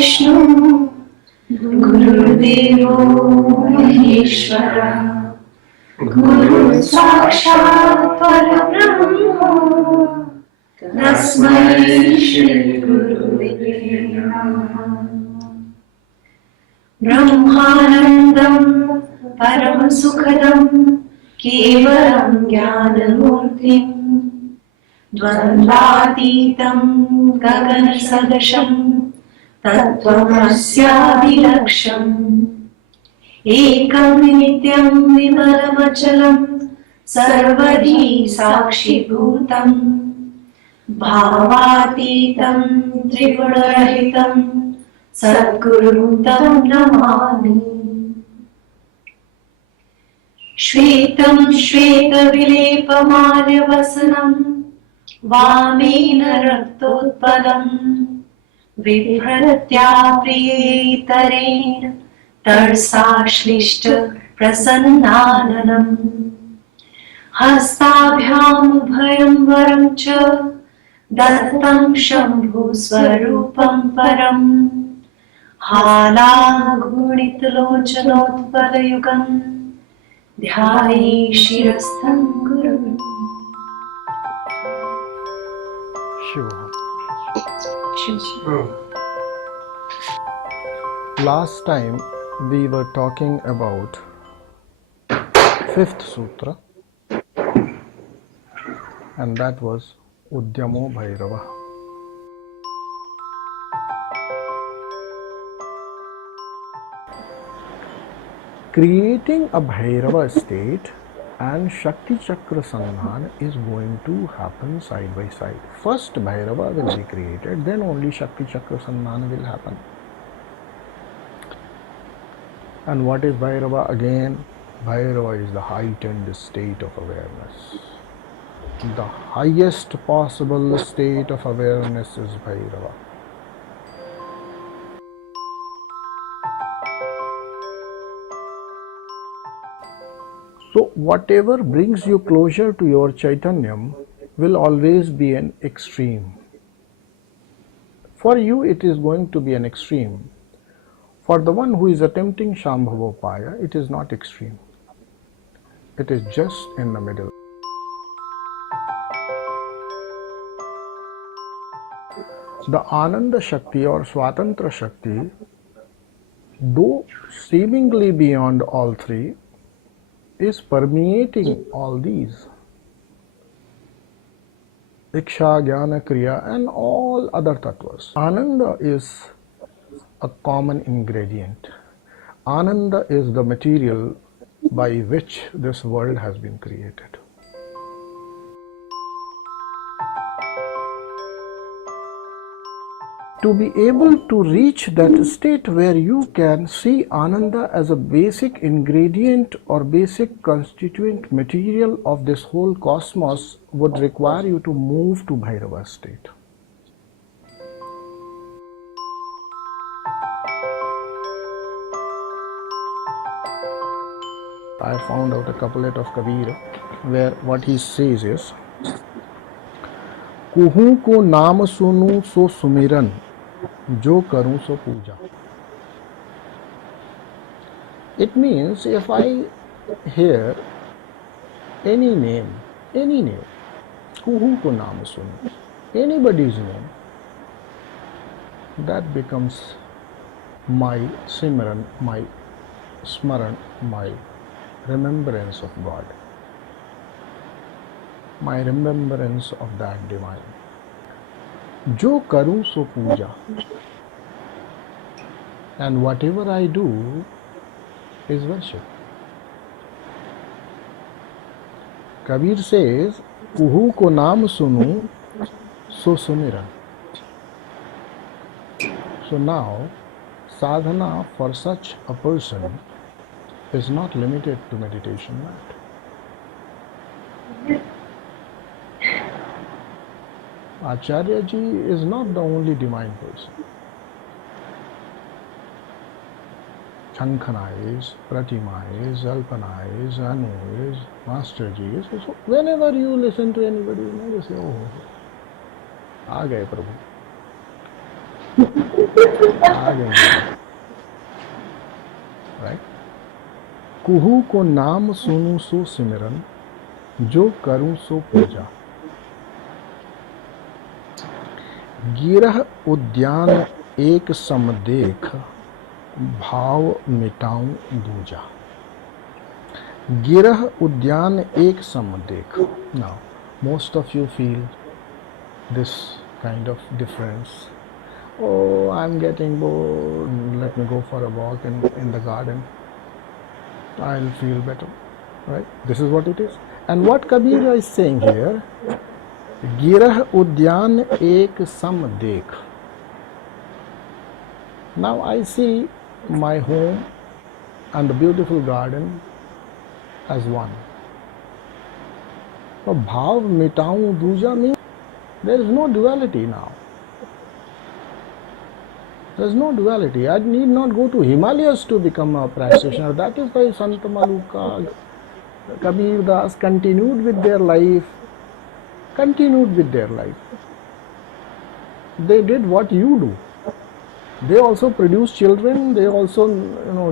विष्णु गुरुदेवो महेश्वरः गुरु साक्षात् परब्रह्म तस्मै श्री गुरुवे नमः। ब्रह्मानन्दं परम सुखदं केवलं ज्ञानमूर्तिं द्वन्द्वातीतं गगनसदृशं तत्त्वमस्यादिलक्ष्यम् एकं नित्यं विमलमचलं सर्वधी साक्षिभूतं भावातीतं त्रिगुणरहितं सद्गुरुं तं नमामि। श्वेतं श्वेतविलेपमाल्यवसनं वामेन रक्तोत्पलं बिभ्रत्या प्रियेतरेण तरसाश्लिष्ट प्रसन्नाननम् हस्ताभ्यामुभयं वरं च दत्तं शम्भुस्वरूपं परम् हालागुणितलोचनोत्पलयुगं ध्याये शिरस्थं गुरुम्। Last time we were talking about fifth sutra, and that was Udyamo Bhairava. Creating a Bhairava state and Shakti Chakra Sandhan is going to happen side by side. First Bhairava will be created, then only Shakti Chakra Sandhan will happen. And what is Bhairava again? Bhairava is the heightened state of awareness. The highest possible state of awareness is Bhairava. So whatever brings you closer to your Chaitanyam will always be an extreme. For you it is going to be an extreme. For the one who is attempting Shambhavopaya, it is not extreme. It is just in the middle. The Ananda Shakti or Swatantra Shakti, though seemingly beyond all three, is permeating all these. Iksha, Jnana, Kriya and all other tattvas. Ananda is a common ingredient. Ananda is the material by which this world has been created. To be able to reach that state where you can see Ananda as a basic ingredient or basic constituent material of this whole cosmos would require you to move to Bhairava state. I found out a couplet of Kabir where what he says is, कुहू को नाम सुनूं सो सुमिरन, जो करूं so puja. It means if I hear any name, kuhu ko naam sunu, anybody's name, that becomes my simran, my smaran, my remembrance of God, my remembrance of that divine. Jo karu so puja, and whatever I do is worship. Kabir says, kuhu ko naam sunu so sumiran. So now, sadhana for such a person is not limited to meditation mat. Acharya ji is not the only divine person. Shankana is, Pratima is, Alpana is, Anu is, Master ji is. So whenever you listen to anybody, you say, oh, aa gaye Prabhu. आ गई right. कुहू को नाम सुनूं सो सिमरन, जो करूं सो पूजा। गिरह उद्यान एक सम देख, भाव मिटाऊं दूजा। गिरह उद्यान एक सम देख. Now, most of you feel this kind of difference. Oh, I'm getting bored. Let me go for a walk in the garden. I'll feel better. Right? This is what it is. And what Kabir is saying here, Girah Udyan ek sam dekh. Now I see my home and the beautiful garden as one. So bhav mitaun duja means there is no duality now. There is no duality. I need not go to Himalayas to become a practitioner. That is why Sant Maluka, Kabir Das continued with their life. They did what you do. They also produced children. They also,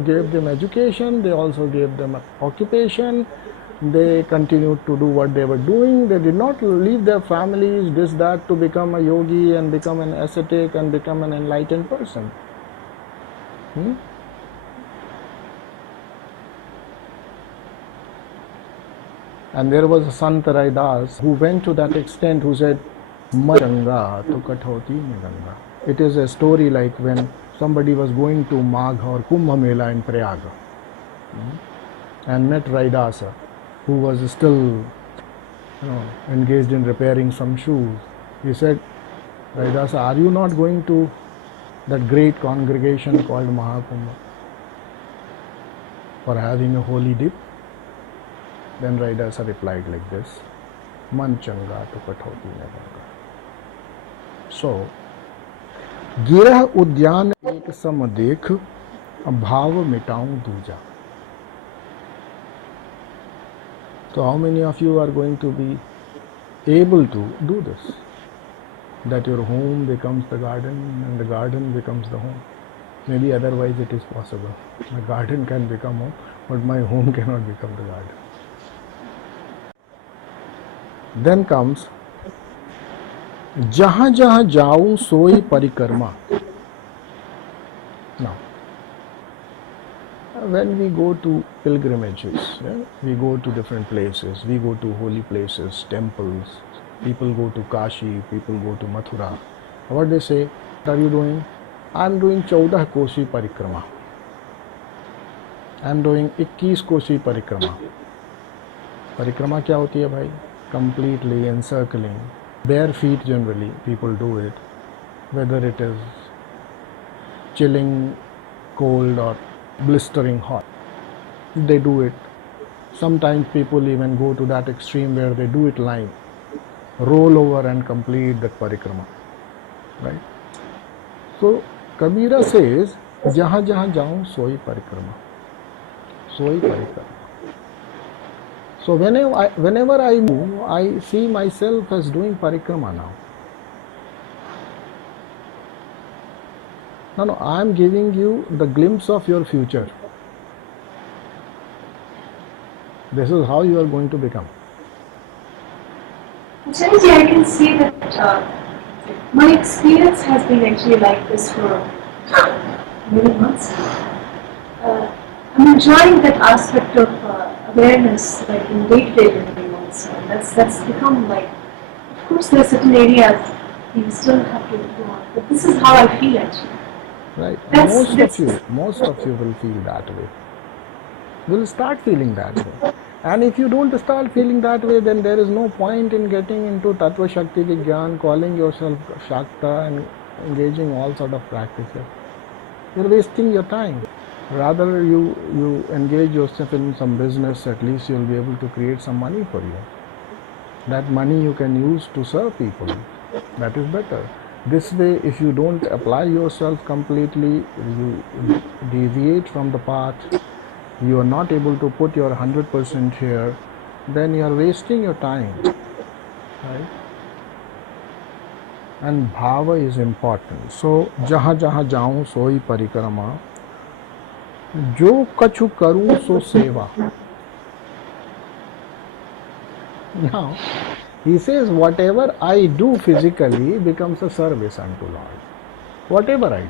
gave them education. They also gave them occupation. They continued to do what they were doing. They did not leave their families, this, that, to become a yogi and become an ascetic and become an enlightened person. And there was a Sant Raidas who went to that extent, who said, Maranga to Kathoti Meganga. It is a story like when somebody was going to Magh or Kumbh Mela in Prayag and met Raidasa, who was still engaged in repairing some shoes. He said, Raidasa, are you not going to that great congregation called Mahakumbha for having a holy dip? Then Raidasa replied like this, Man changa to kathoti meganga. So, Girah Udyan ek sam dekh, bhav mitaun duja. So how many of you are going to be able to do this? That your home becomes the garden and the garden becomes the home. Maybe otherwise it is possible. My garden can become home, but my home cannot become the garden. Then comes Jahan jahan jaun soi parikrama. Now, when we go to pilgrimages, we go to different places, we go to holy places, temples, people go to Kashi, people go to Mathura. What they say, what are you doing? I am doing 14 koshi parikrama. I am doing 21 koshi parikrama. Parikrama क्या होती है भाई? Completely encircling. Bare feet generally, people do it. Whether it is chilling, cold or blistering hot, they do it. Sometimes people even go to that extreme where they do it lying, roll over and complete that parikrama, right? So Kabira says, jahan jahan jaun soi parikrama. So whenever I move, I see myself as doing parikrama now. No, I am giving you the glimpse of your future. This is how you are going to become. Actually, I can see that my experience has been actually like this for many months. I'm enjoying that aspect of awareness, like in day-to-day living also. That's become like, of course, there are certain areas you still have to go on, but this is how I feel actually. Right. Most of you will feel that way. Will start feeling that way. And if you don't start feeling that way, then there is no point in getting into Tattva Shakti Vigyan, calling yourself Shakta and engaging all sort of practices. You're wasting your time. Rather you engage yourself in some business, at least you'll be able to create some money for you. That money you can use to serve people. That is better. This way, if you don't apply yourself completely, you deviate from the path, you are not able to put your 100% here, then you are wasting your time, right? and bhava is important. So jahan jahan jaऊं सोई परिक्रमा, जो कछु करूं सो सेवा. Now he says whatever I do physically becomes a service unto Lord. Whatever I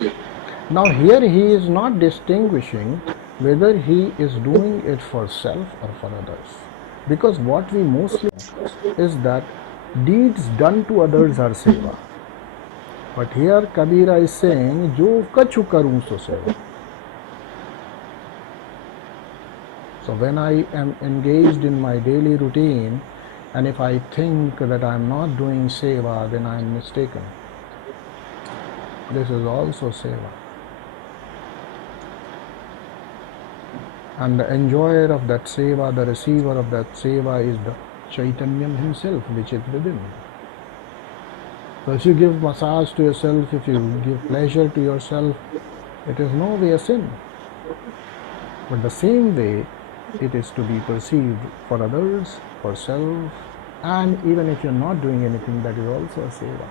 do. Now here he is not distinguishing whether he is doing it for self or for others. Because what we mostly is that deeds done to others are seva. But here Kabira is saying, Jo kachu karu so seva. So when I am engaged in my daily routine, and if I think that I am not doing seva, then I am mistaken. This is also seva. And the enjoyer of that seva, the receiver of that seva is the Chaitanyam himself, which is within. So if you give massage to yourself, if you give pleasure to yourself, it is no way a sin. But the same way, it is to be perceived for others, for self, and even if you are not doing anything, that is also a seva.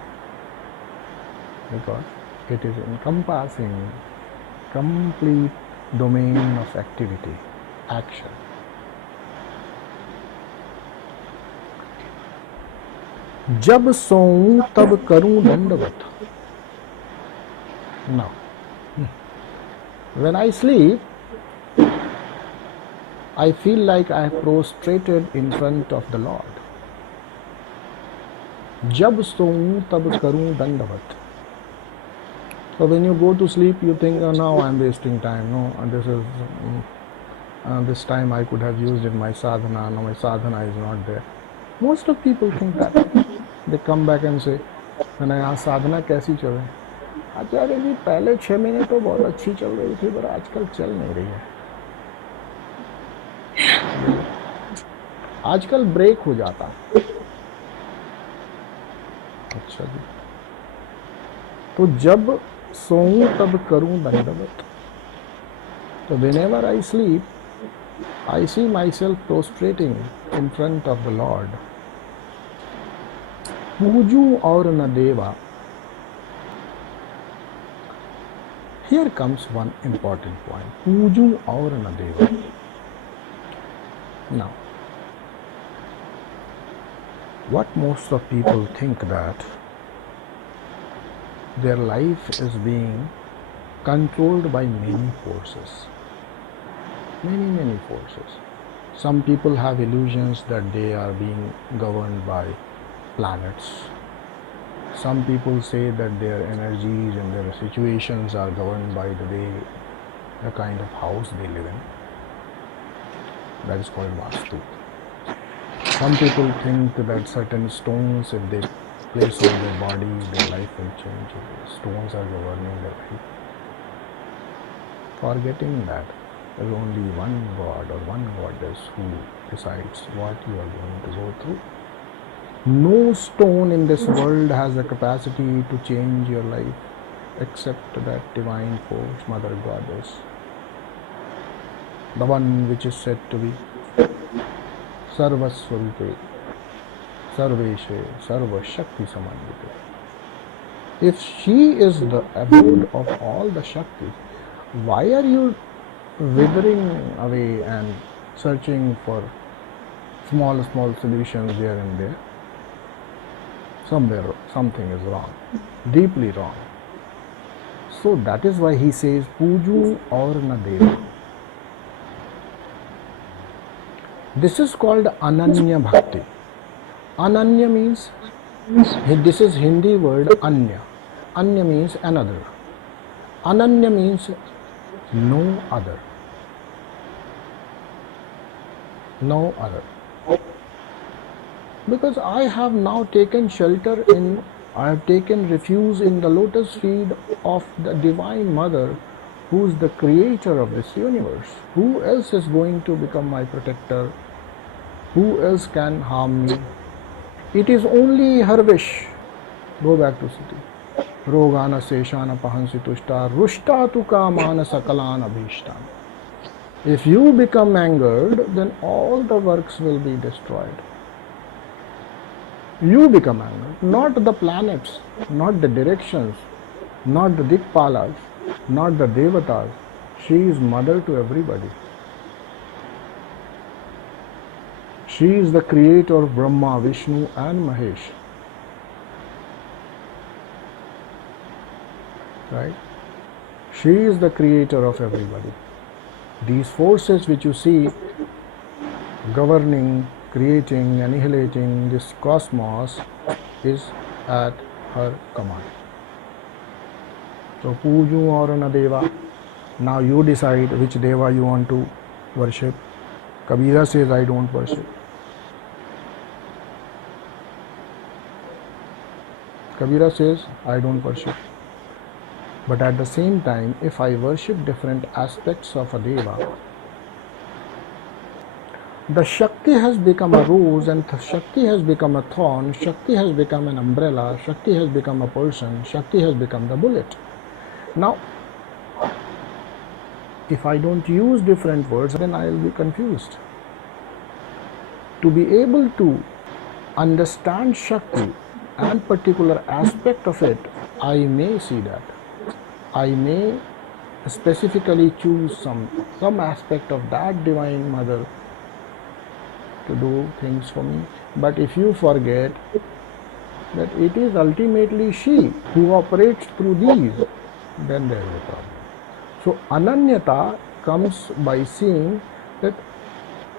Because it is encompassing complete domain of activity, action. जब सोऊं तब करूं दंडवत. Now, when I sleep, I feel like I have prostrated in front of the Lord. जब सोऊं तब करूं दंडवत. So when you go to sleep, you think, oh, now I am wasting time. No, and this time I could have used in my sadhana. No, my sadhana is not there. Most of people think that. They come back and say, मैंने यहाँ साधना कैसी चल रही? आचार्य जी पहले 6 महीने तो बहुत अच्छी चल रही थी, पर आजकल चल नहीं रही है. आजकल ब्रेक हो जाता है. अच्छा जी. तो जब सोऊं तब करूं दंडवत. So whenever I sleep, I see myself prostrating in front of the Lord. पूजूं और न देवा. Here comes one important point. पूजूं और न देवा. Now, what most of people think that their life is being controlled by many forces. Many forces. Some people have illusions that they are being governed by planets. Some people say that their energies and their situations are governed by the kind of house they live in. That is called Vastu. Some people think that certain stones, if they place on their body, their life will change. Stones are governing their life. Forgetting that there is only one God or one goddess who decides what you are going to go through. No stone in this world has the capacity to change your life except that divine force, Mother Goddess, the one which is said to be Sarvaswarupe, Sarveshe, Sarva Shakti Samanyite. If she is the abode of all the Shaktis, why are you withering away and searching for small solutions here and there? Somewhere something is wrong, deeply wrong. So that is why he says, Puju aur na deva. This is called Ananya Bhakti. Ananya means, this is Hindi word Anya. Anya means another. Ananya means no other. No other. Because I have now taken shelter in, I have taken refuge in the lotus feet of the Divine Mother, who is the creator of this universe. Who else is going to become my protector? Who else can harm me? It is only her wish. Go back to city. Rogana seshana pahansi tushta rushta tuka mana sakalan abhishtan. If you become angered, then all the works will be destroyed. You become anger, not the planets, not the directions, not the Dikpalas, not the Devatas. She is mother to everybody. She is the creator of Brahma, Vishnu and Mahesh. Right? She is the creator of everybody. These forces which you see governing, creating, annihilating this cosmos is at her command. So Puju or na Deva. Now you decide which Deva you want to worship. Kabira says, I don't worship. Kabira says, I don't worship. But at the same time, if I worship different aspects of a Deva, the Shakti has become a rose and Shakti has become a thorn, Shakti has become an umbrella, Shakti has become a person, Shakti has become the bullet. Now, if I don't use different words, then I will be confused. To be able to understand Shakti and particular aspect of it, I may see that. I may specifically choose some aspect of that Divine Mother to do things for me. But if you forget that it is ultimately she who operates through these, then there is a problem. So Ananyata comes by seeing that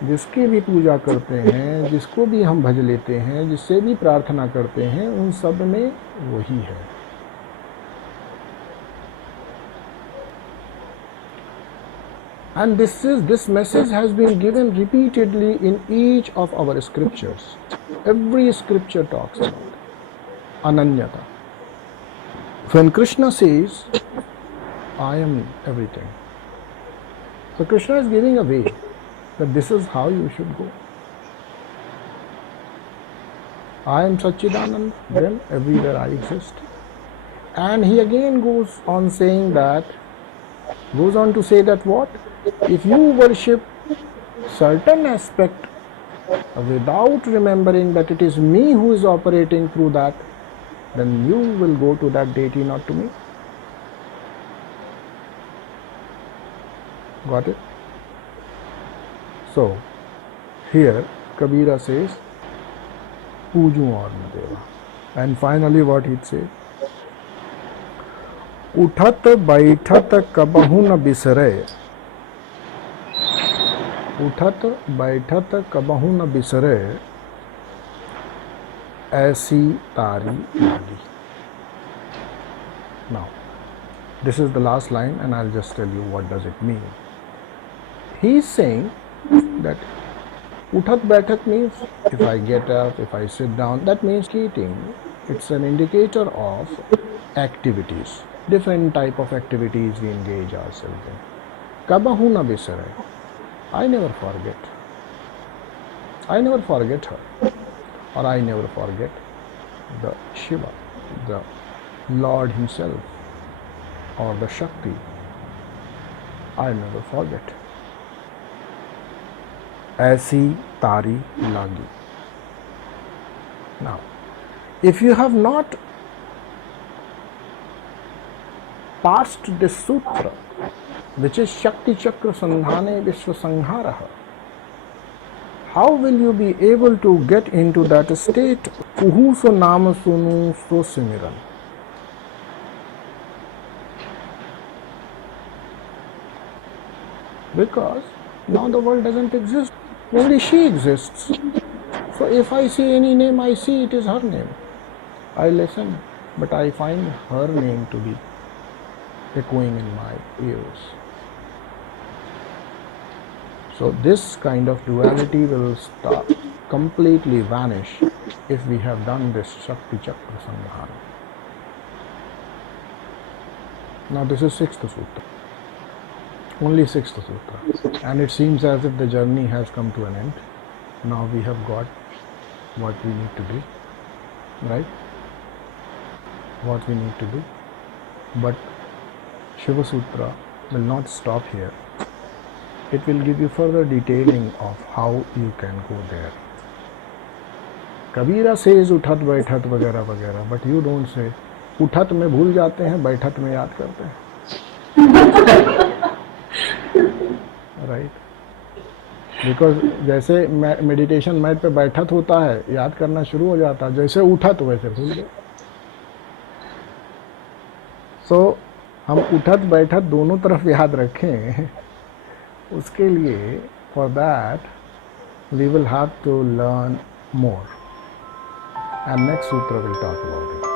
जिसकी भी पूजा करते हैं, जिसको भी हम भज लेते हैं, जिससे भी प्रार्थना करते हैं, उन सब में वही है. And this message has been given repeatedly in each of our scriptures. Every scripture talks about Ananyata. When Krishna says, I am everything, so Krishna is giving a way that this is how you should go. I am Satchidanand, then everywhere I exist. And he again goes on to say that what? If you worship certain aspect without remembering that it is me who is operating through that, then you will go to that deity, not to me. Got it? So, here Kabira says, Puju or Deva. And finally what he'd say? Uthat baithat kabahu na bisare. Uthat baithat kabahu na bisare. Aisi tari lagi. Now, this is the last line and I'll just tell you what does it mean. He's saying that Uthat Baitak means if I get up, if I sit down, that means eating. It's an indicator of activities, different type of activities we engage ourselves in. Kabahu na bisare. I never forget. I never forget her. Or I never forget the Shiva, the Lord himself, or the Shakti. I never forget. Aisi tari lagi. Now, if you have not passed this sutra, which is Shakti Chakra Sandhane Vishwa Sangharaha, how will you be able to get into that state? Kuhu so nama sunu so simiran. Because now the world doesn't exist, only she exists. So if I see any name, I see it is her name. I listen, but I find her name to be echoing in my ears. So this kind of duality will completely vanish if we have done this Shakti Chakra Sandhana. Now this is 6th Sutra. Only 6th Sutra. And it seems as if the journey has come to an end. Now we have got what we need to do. Right? What we need to do. But Shiva Sutra will not stop here. It will give you further detailing of how you can go there. Kabira says उठत बैठत वगैरह वगैरह, but you don't say. उठत में भूल जाते हैं, बैठत में याद करते हैं, राइट। बिकॉज जैसे मेडिटेशन मैट पे बैठत होता है, याद करना शुरू हो जाता है, जैसे उठत वैसे भूल गए। सो हम उठत बैठत दोनों तरफ याद रखें, उसके लिए for that we will have to learn more, and next sutra will talk about it.